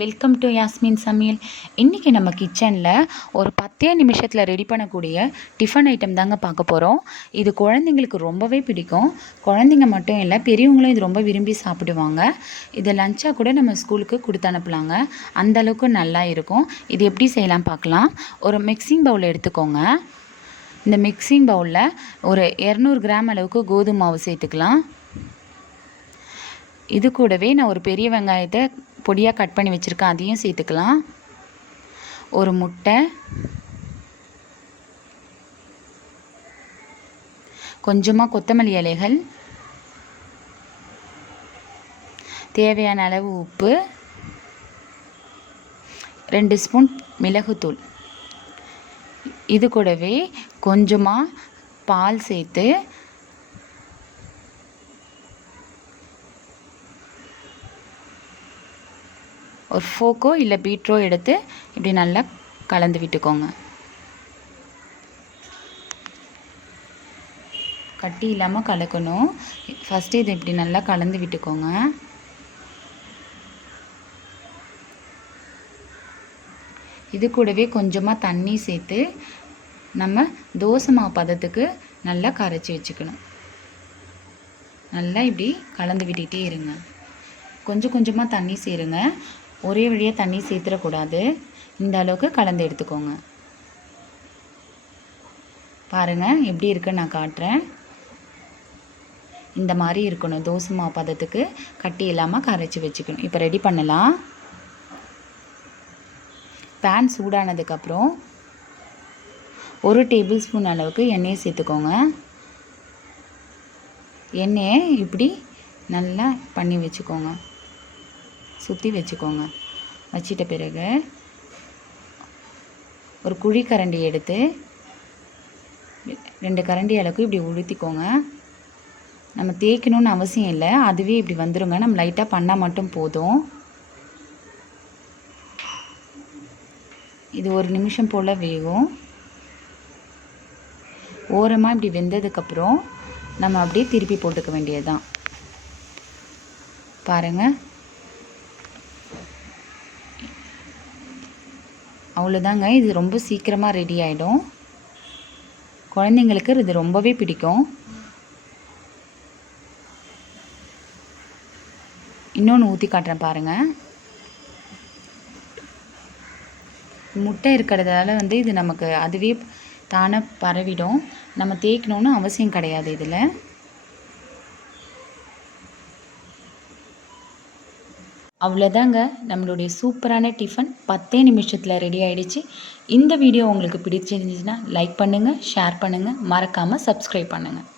Welcome to Yasmin சமையல். இன்றைக்கி நம்ம கிச்சனில் ஒரு 10 நிமிஷத்தில் ரெடி பண்ணக்கூடிய டிஃபன் ஐட்டம் தாங்க பார்க்க போகிறோம். இது குழந்தைங்களுக்கு ரொம்பவே பிடிக்கும். குழந்தைங்க மட்டும் இல்லை, பெரியவங்களும் இது ரொம்ப விரும்பி சாப்பிடுவாங்க. இது லஞ்சாக கூட நம்ம ஸ்கூலுக்கு கொடுத்து அனுப்பலாங்க. அந்தளவுக்கு நல்லா இருக்கும். இது எப்படி செய்யலாம் பார்க்கலாம். ஒரு மிக்சிங் பவுல் எடுத்துக்கோங்க. இந்த மிக்சிங் பவுலில் ஒரு 200 கிராம் அளவுக்கு கோதுமை மாவு சேர்த்துக்கலாம். இது கூடவே நான் ஒரு பெரிய வெங்காயத்தை பொடியாக கட் பண்ணி வச்சுருக்கேன், அதையும் சேர்த்துக்கலாம். ஒரு முட்டை, கொஞ்சமாக கொத்தமல்லி இலைகள், தேவையான அளவு உப்பு, 2 ஸ்பூன் மிளகுத்தூள். இது கூடவே கொஞ்சமாக பால் சேர்த்து ஒரு ஃபோக்கோ இல்லை பீட்ரோ எடுத்து இப்படி நல்லா கலந்து விட்டுக்கோங்க. கட்டி இல்லாமல் கலக்கணும். ஃபஸ்ட்டு இதை இப்படி நல்லா கலந்து விட்டுக்கோங்க. இது கூடவே கொஞ்சமாக தண்ணி சேர்த்து நம்ம தோசை மாவு பதத்துக்கு நல்லா கரைச்சி வச்சுக்கணும். நல்லா இப்படி கலந்து விட்டுகிட்டே இருங்க. கொஞ்சம் கொஞ்சமாக தண்ணி சேருங்க. ஒரே வழியாக தண்ணி சேர்த்துடக்கூடாது. இந்த அளவுக்கு கலந்து எடுத்துக்கோங்க. பாருங்கள் எப்படி இருக்குன்னு நான் காட்டுறேன். இந்த மாதிரி இருக்கணும். தோசை மாவு பதத்துக்கு கட்டி இல்லாமல் கரைச்சி வச்சுக்கணும். இப்போ ரெடி பண்ணலாம். பேன் சூடானதுக்கப்புறம் 1 டேபிள் ஸ்பூன் அளவுக்கு எண்ணெயை சேர்த்துக்கோங்க. எண்ணெயை இப்படி நல்லா பண்ணி வச்சுக்கோங்க, சுற்றி வச்சுக்கோங்க. வச்சிட்ட பிறகு ஒரு குழி கரண்டி எடுத்து 2 கரண்டி அளவுக்கு இப்படி ஊற்றிக்கோங்க. நம்ம தேய்க்கணும்னு அவசியம் இல்லை, அதுவே இப்படி வந்துடுங்க. நம்ம லைட்டாக பண்ணால் மட்டும் போதும். இது 1 நிமிஷம் போல் வேகும். ஓரமாக இப்படி வெந்ததுக்கப்புறம் நம்ம அப்படியே திருப்பி போட்டுக்க வேண்டியது தான். பாருங்கள், அவ்வளோதாங்க. இது ரொம்ப சீக்கிரமாக ரெடி ஆகிடும். குழந்தைங்களுக்கு இது ரொம்பவே பிடிக்கும். இன்னொன்று ஊற்றி காட்டுறேன் பாருங்கள். முட்டை இருக்கிறதால இது நமக்கு அதுவே தானே பரவிடும். நம்ம தேய்க்கணுன்னு அவசியம் கிடையாது. இதில் அவ்வளோதாங்க, நம்மளுடைய சூப்பரான டிஃபன் 10 நிமிஷத்தில் ரெடி ஆகிடுச்சு. இந்த வீடியோ உங்களுக்கு பிடிச்சிருந்துச்சுன்னா லைக் பண்ணுங்கள், ஷேர் பண்ணுங்கள், மறக்காமல் சப்ஸ்கிரைப் பண்ணுங்கள்.